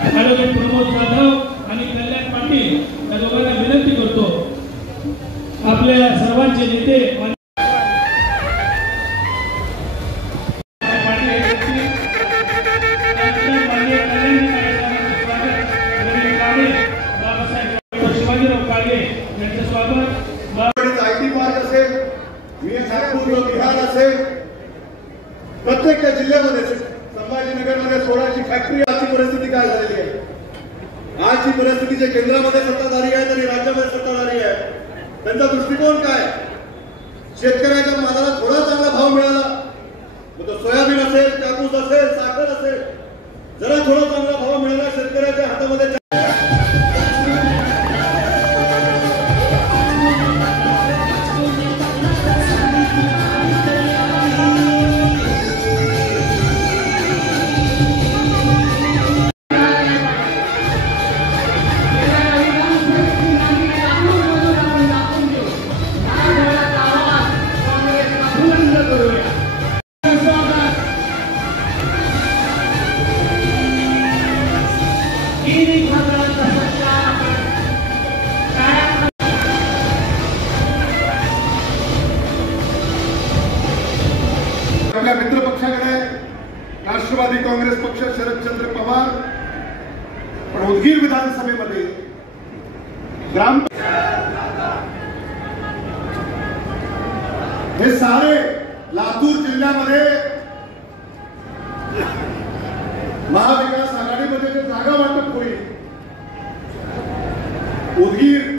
Advocate Pramod Jadhav आणि कल्याण पाटील या दोघांना विनंती करतो आपल्या सर्वांचे नेते शिवाजीराव काळे यांचं स्वागत। आयटी पार्क असेल, विहार असेल, प्रत्येक जिल्ह्यामध्ये संभाजीनगरमध्ये 16ची फॅक्टरी आजची परिस्थिती काय झालेली आहे। आजची परिस्थिती जे केंद्रामध्ये सत्ताधारी आहेत आणि राज्यामध्ये सत्ताधारी आहे त्यांचा दृष्टिकोन काय। शेतकऱ्याच्या मालाला थोडा चांगला भाव मिळाला, मग तो सोयाबीन असेल, कापूस असेल, साखर असेल, जरा थोडा चांगला भाव मिळाला शेतकऱ्याच्या हातामध्ये आपल्या मित्र पक्षाकडे राष्ट्रवादी काँग्रेस पक्ष, शरदचंद्र पवार, पण उदगीर विधानसभेमध्ये ग्राम हे सारे लातूर जिल्ह्यामध्ये महाविकास आघाडीमध्ये जे जागा वाटप होईल, उदगीर